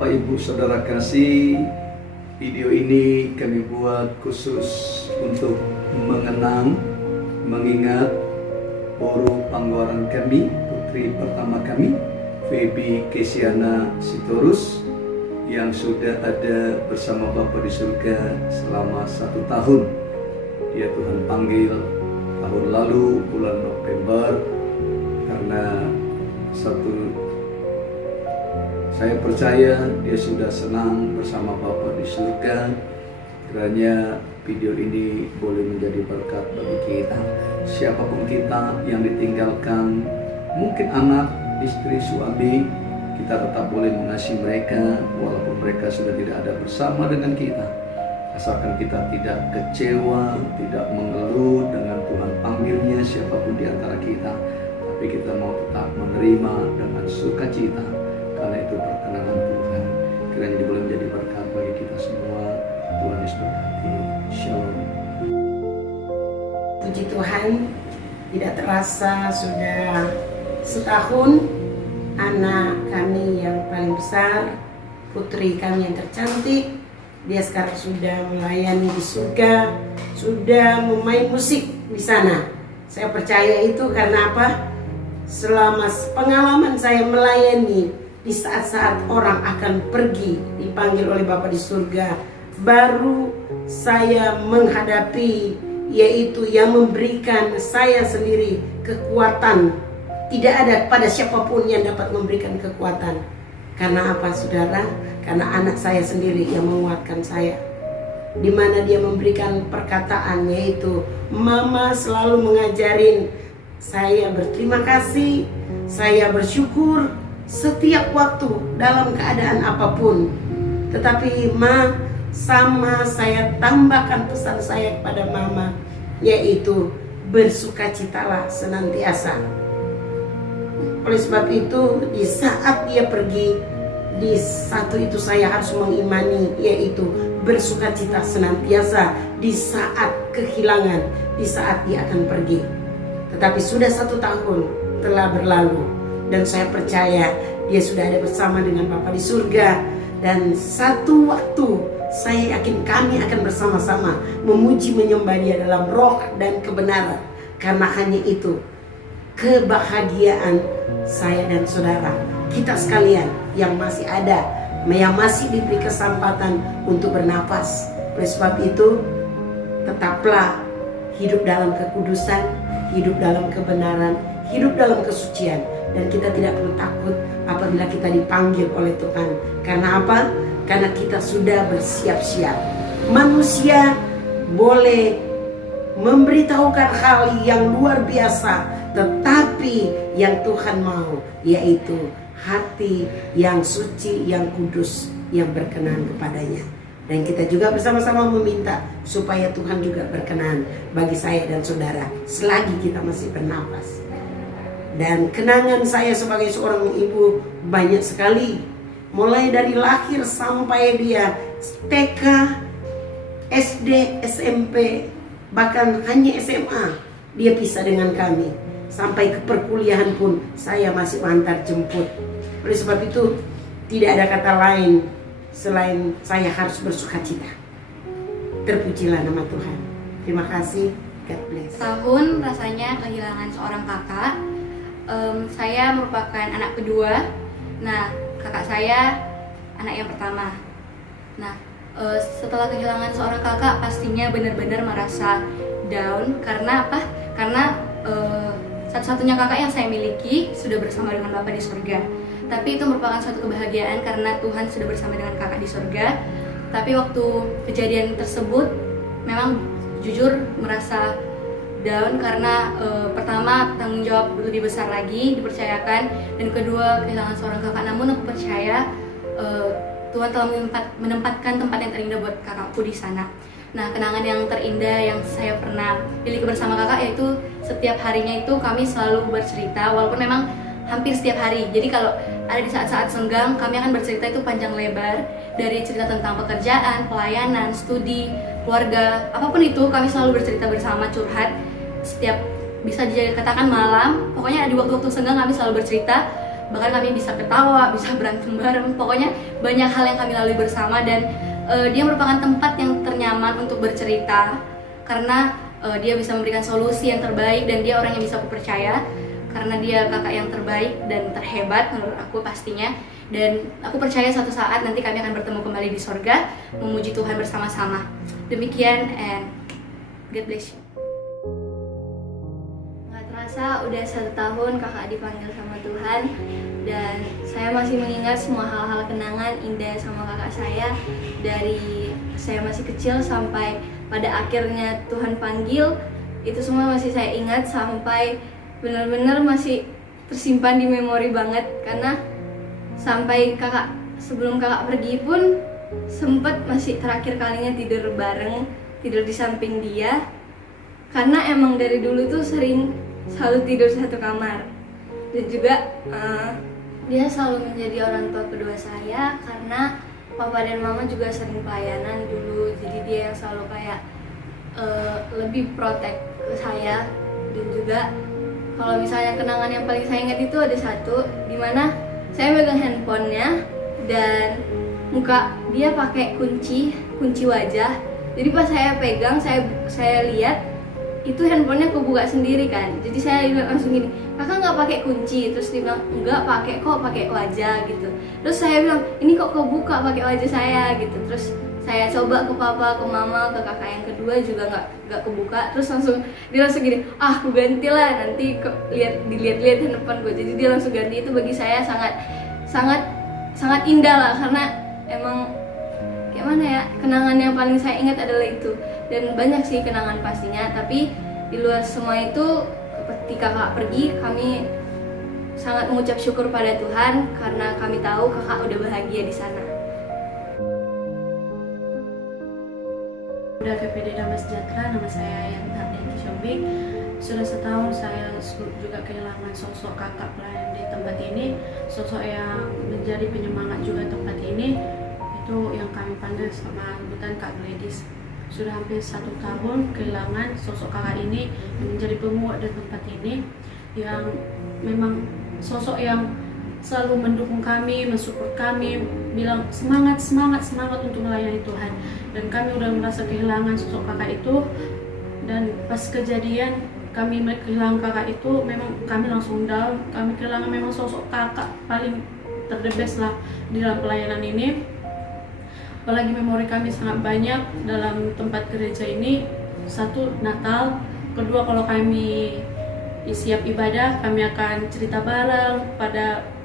Bapak Ibu Saudara kasih, video ini kami buat khusus untuk mengenang, mengingat Boru Panggoran kami, putri pertama kami, Feby Kesiana Sitorus, yang sudah ada bersama Bapa di surga selama 1 tahun. Dia Tuhan panggil tahun lalu bulan November, karena saya percaya dia sudah senang bersama Bapa di surga. Kiranya video ini boleh menjadi berkat bagi kita. Siapapun kita yang ditinggalkan, mungkin anak, istri, suami, kita tetap boleh mengasihi mereka walaupun mereka sudah tidak ada bersama dengan kita. Asalkan kita tidak kecewa, tidak mengeluh dengan Tuhan panggilnya siapapun di antara kita, tapi kita mau tetap menerima dengan sukacita, karena itu perkenanan Tuhan. Kiranya ini boleh menjadi berkat bagi kita semua. Tuhan Yesus berkati. Shalom. Puji Tuhan, tidak terasa sudah 1 tahun anak kami yang paling besar, putri kami yang tercantik, dia sekarang sudah melayani di surga, sudah memain musik di sana. Saya percaya itu karena apa? Selama pengalaman saya melayani di saat-saat orang akan pergi dipanggil oleh Bapa di surga, baru saya menghadapi, yaitu yang memberikan saya sendiri kekuatan. Tidak ada pada siapapun yang dapat memberikan kekuatan. Karena apa, saudara? Karena anak saya sendiri yang menguatkan saya. Di mana dia memberikan perkataan, yaitu Mama selalu mengajarin saya berterima kasih, saya bersyukur setiap waktu dalam keadaan apapun. Tetapi sama saya tambahkan pesan saya kepada Mama, yaitu bersukacitalah senantiasa. Oleh sebab itu, di saat dia pergi, di satu itu saya harus mengimani, yaitu bersukacita senantiasa di saat kehilangan, di saat dia akan pergi. Tetapi sudah 1 tahun telah berlalu, dan saya percaya dia sudah ada bersama dengan Bapa di surga. Dan satu waktu saya yakin kami akan bersama-sama memuji menyembah dia dalam roh dan kebenaran. Karena hanya itu kebahagiaan saya dan saudara, kita sekalian yang masih ada, yang masih diberi kesempatan untuk bernafas. Oleh sebab itu, tetaplah hidup dalam kekudusan, hidup dalam kebenaran, hidup dalam kesucian. Dan kita tidak perlu takut apabila kita dipanggil oleh Tuhan. Karena apa? Karena kita sudah bersiap-siap. Manusia boleh memberitahukan hal yang luar biasa, tetapi yang Tuhan mau, yaitu hati yang suci, yang kudus, yang berkenan kepadanya. Dan kita juga bersama-sama meminta supaya Tuhan juga berkenan bagi saya dan saudara selagi kita masih bernafas. Dan kenangan saya sebagai seorang ibu banyak sekali, mulai dari lahir sampai dia TK, SD, SMP, bahkan hanya SMA dia pisah dengan kami. Sampai ke perkuliahan pun saya masih antar jemput. Oleh sebab itu, tidak ada kata lain selain saya harus bersukacita. Terpujilah nama Tuhan. Terima kasih. God bless. Tahun rasanya kehilangan seorang kakak. Saya merupakan anak kedua. Nah, kakak saya anak yang pertama. Nah, setelah kehilangan seorang kakak, pastinya benar-benar merasa down. Karena apa? Karena satu-satunya kakak yang saya miliki sudah bersama dengan Bapa di surga. Tapi itu merupakan suatu kebahagiaan karena Tuhan sudah bersama dengan kakak di surga. Tapi waktu kejadian tersebut memang jujur merasa down karena pertama tanggung jawab lebih besar lagi dipercayakan, dan kedua kehilangan seorang kakak. Namun aku percaya Tuhan telah menempatkan tempat yang terindah buat kakakku di sana. Nah, kenangan yang terindah yang saya pernah miliki bersama kakak yaitu setiap harinya itu kami selalu bercerita, walaupun memang hampir setiap hari. Jadi kalau ada di saat-saat senggang, kami akan bercerita itu panjang lebar, dari cerita tentang pekerjaan, pelayanan, studi, keluarga, apapun itu kami selalu bercerita bersama, curhat. Setiap bisa dikatakan malam, pokoknya di waktu-waktu senggang kami selalu bercerita. bahkan kami bisa ketawa, bisa berantem bareng, pokoknya banyak hal yang kami lalui bersama. Dan dia merupakan tempat yang ternyaman untuk bercerita karena dia bisa memberikan solusi yang terbaik, dan dia orang yang bisa aku percaya karena dia kakak yang terbaik dan terhebat menurut aku pastinya. Dan aku percaya suatu saat nanti kami akan bertemu kembali di sorga, memuji Tuhan bersama-sama. Demikian, and God bless you. Nggak terasa udah 1 tahun kakak dipanggil sama Tuhan, dan saya masih mengingat semua hal-hal kenangan indah sama kakak saya dari saya masih kecil sampai pada akhirnya Tuhan panggil. Itu semua masih saya ingat sampai benar-benar masih tersimpan di memori banget, karena sampai sebelum kakak pergi pun sempet masih terakhir kalinya tidur bareng, tidur di samping dia, karena emang dari dulu tuh selalu tidur satu kamar. Dan juga dia selalu menjadi orang tua kedua saya, karena papa dan mama juga sering pelayanan dulu, jadi dia yang selalu kayak lebih protek ke saya. Dan juga kalau misalnya kenangan yang paling saya ingat itu ada satu, dimana saya megang handphonenya dan dia pakai kunci wajah. Jadi pas saya pegang, saya lihat itu handphonenya kebuka sendiri kan. Jadi saya langsung gini, kakak nggak pakai kunci? Terus dia bilang enggak, pakai wajah gitu. Terus saya bilang ini kok kebuka pakai wajah saya gitu. Terus saya coba ke papa, ke mama, ke kakak yang kedua juga nggak kebuka. Terus dia langsung gini, aku gantilah, nanti dilihat-lihat handphone gue. Jadi dia langsung ganti. Itu bagi saya sangat indah lah, karena emang gimana ya, kenangan yang paling saya ingat adalah itu. Dan banyak sih kenangan pastinya, tapi di luar semua itu ketika kakak pergi, kami sangat mengucap syukur pada Tuhan karena kami tahu kakak udah bahagia di sana. Udah KPD Damai Sejahtera, nama saya Ayan Hardeni Shombik. Sudah 1 tahun saya juga kehilangan sosok kakak pelayan di tempat ini, sosok yang menjadi penyemangat juga tempat ini, itu yang kami panggil sama sebutan Kak Gladys. Sudah hampir 1 tahun kehilangan sosok kakak ini yang menjadi penguat di tempat ini, yang memang sosok yang selalu mendukung kami, mensupport kami, bilang semangat untuk melayani Tuhan. Dan kami udah merasa kehilangan sosok kakak itu, dan pas kejadian kami kehilangan kakak itu memang kami langsung down. Kami kehilangan memang sosok kakak paling terdebes lah di dalam pelayanan ini. Apalagi memori kami sangat banyak dalam tempat gereja ini. 1, Natal. 2, kalau kami siap ibadah, kami akan cerita bareng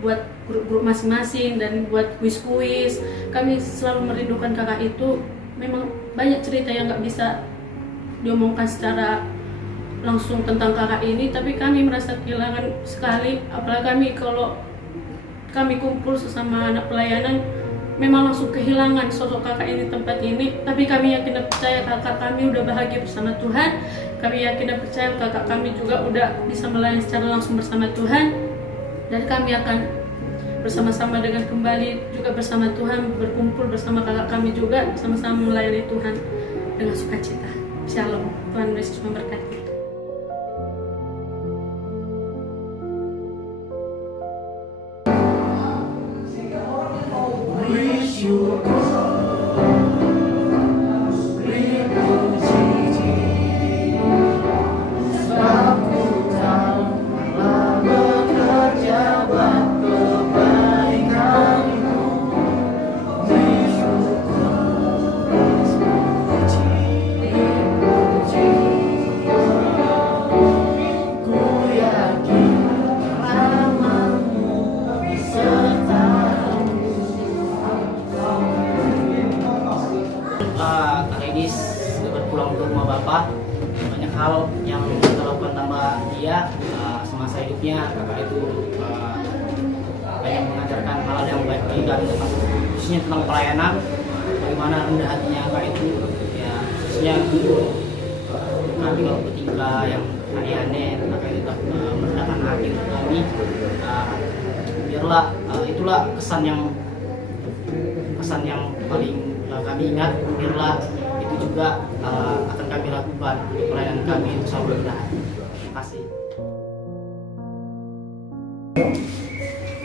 buat grup-grup masing-masing dan buat kuis-kuis. Kami selalu merindukan kakak itu. Memang banyak cerita yang nggak bisa diomongkan secara langsung tentang kakak ini, tapi kami merasa kehilangan sekali. Apalagi kalau kami kumpul sesama anak pelayanan, memang langsung kehilangan sosok kakak ini tempat ini. Tapi kami yakin dan percaya kakak kami udah bahagia bersama Tuhan. Kami yakin dan percaya kakak kami juga udah bisa melayani secara langsung bersama Tuhan. Dan kami akan bersama-sama dengan kembali juga bersama Tuhan, berkumpul bersama kakak kami juga, bersama-sama melayani Tuhan dengan sukacita. Shalom, Tuhan Yesus memberkati. Berpulang ke rumah bapak, banyak hal yang kita lakukan tanpa dia semasa hidupnya. Kakak itu banyak mengajarkan hal yang baik bagi kami, khususnya tentang pelayanan, bagaimana rendah hatinya kakak itu, ya khususnya kami kalau bertingkah yang aneh-aneh, kakak itu merendahkan hati untuk kami. Biarlah itulah kesan yang paling kami ingat. Biarlah itu juga akan kami lakukan di pelayanan kami itu selalu rendah. Terima kasih.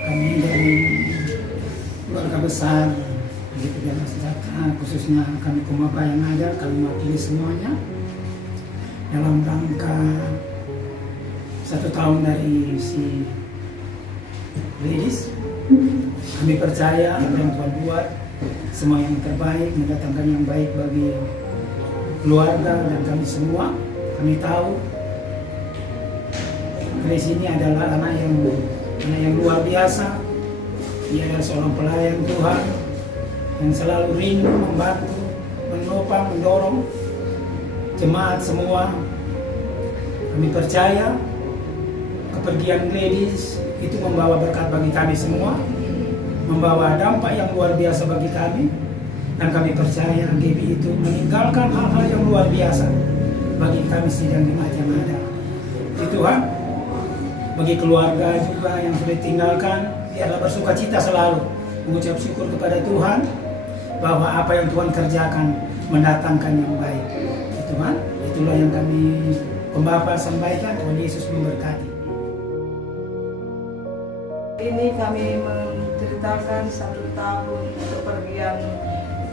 Kami besar begitu Damai Sejahtera, khususnya kami Kumaba yang ada, kami mewakili semuanya dalam rangka 1 tahun dari si Ladies. Kami percaya apa yang Tuhan buat semua yang terbaik, mendatangkan yang baik bagi keluarga dan kami semua. Kami tahu Grace ini adalah anak yang luar biasa. Dia adalah seorang pelayan Tuhan yang selalu rindu membantu, menopang, mendorong jemaat semua. Kami percaya kepergian Gladys itu membawa berkat bagi kami semua, membawa dampak yang luar biasa bagi kami, dan kami percaya Gaby itu meninggalkan hal-hal yang luar biasa bagi kami sidang jemaat yang ada. Puji Tuhan, bagi keluarga juga yang sudah ditinggalkan, biarlah bersuka cita selalu, mengucap syukur kepada Tuhan bahwa apa yang Tuhan kerjakan mendatangkan yang baik. Tuhan, itulah yang kami Pembapa sampaikan. Tuhan Yesus memberkati. Ini kami menceritakan 1 tahun kepergian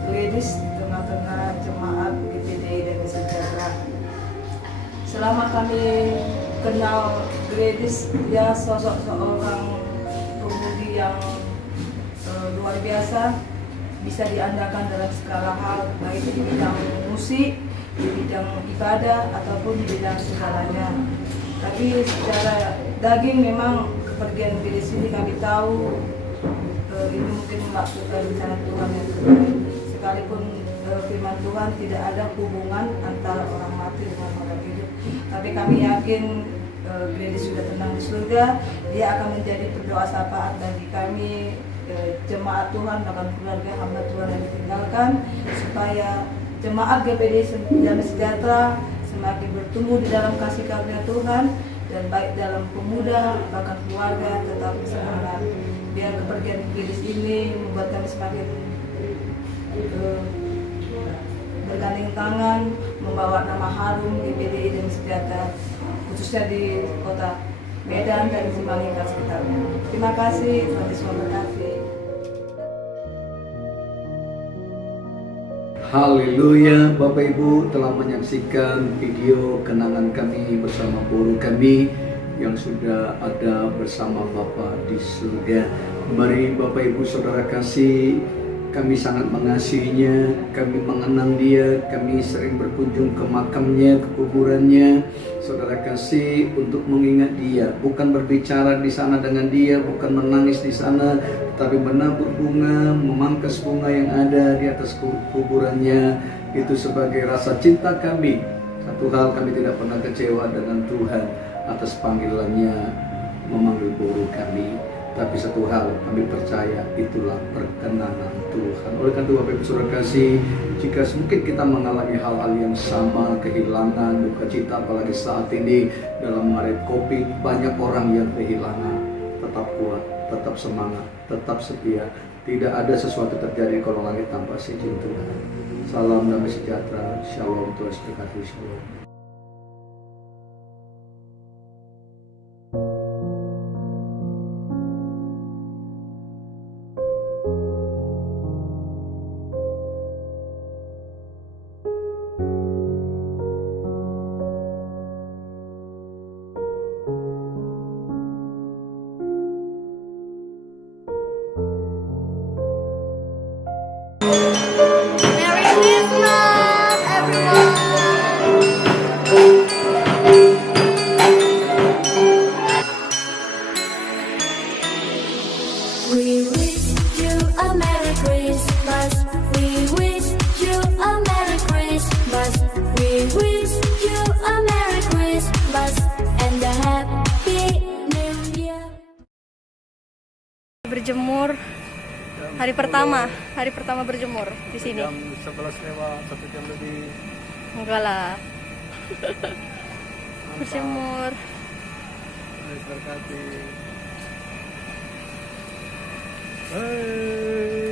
Gladys tengah-tengah jemaat GPDI Damai Sejahtera. Selama kami kenal Gladys, dia sosok seorang pemudi yang luar biasa, bisa diandalkan dalam segala hal, baik di bidang musik, di bidang ibadah, ataupun di bidang segalanya. Tapi secara daging memang kepergian Gladys ini kami tahu ini mungkin melakukan rencana Tuhan yang terbaik. Sekalipun firman Tuhan tidak ada hubungan antara orang mati dengan orang hidup, tapi kami yakin Gladys sudah tenang di surga. Dia akan menjadi berdoa syafaat bagi kami jemaat Tuhan, bahkan keluarga hamba Tuhan yang ditinggalkan, supaya jemaat GPD Damai Sejahtera semakin bertumbuh di dalam kasih karunia Tuhan, dan baik dalam pemuda bahkan keluarga tetap semangat. Biar kepergian Gladys ini membuat kami semakin bergandeng tangan, membawa nama harum GPD Damai Sejahtera, khususnya di kota Medan dan Simalingkar sekitarnya. Terima kasih, Tuhan Yesus memberkati. Haleluya, Bapak Ibu telah menyaksikan video kenangan kami bersama guru kami yang sudah ada bersama Bapa di surga. Mari Bapak Ibu Saudara kasih, kami sangat mengasihinya, kami mengenang dia, kami sering berkunjung ke makamnya, ke kuburannya. Saudara kasih, untuk mengingat dia, bukan berbicara di sana dengan dia, bukan menangis di sana, tapi menabur bunga, memangkas bunga yang ada di atas kuburannya. Itu sebagai rasa cinta kami. Satu hal, kami tidak pernah kecewa dengan Tuhan atas panggilannya memanggil guru kami. Tapi satu hal, kami percaya itulah perkenanan Tuhan. Oleh karena itu Bapak Ibu Saudara kasih, jika mungkin kita mengalami hal-hal yang sama, kehilangan, duka cita, apalagi saat ini dalam menghadapi COVID, banyak orang yang kehilangan. Tetap kuat, tetap semangat, tetap setia. Tidak ada sesuatu terjadi kalau langit tanpa seizin Tuhan. Salam damai sejahtera, shalom, Tuhan berkati, shalom. Merry Christmas, everyone! We wish you a Merry Christmas. We wish you a Merry Christmas. We wish you a Merry Christmas and a Happy New Year. Berjemur hari pertama berjemur di sini. Jam 11 lewat, 1 jam lebih. Enggak lah. Berjemur. Terima kasih. Hey.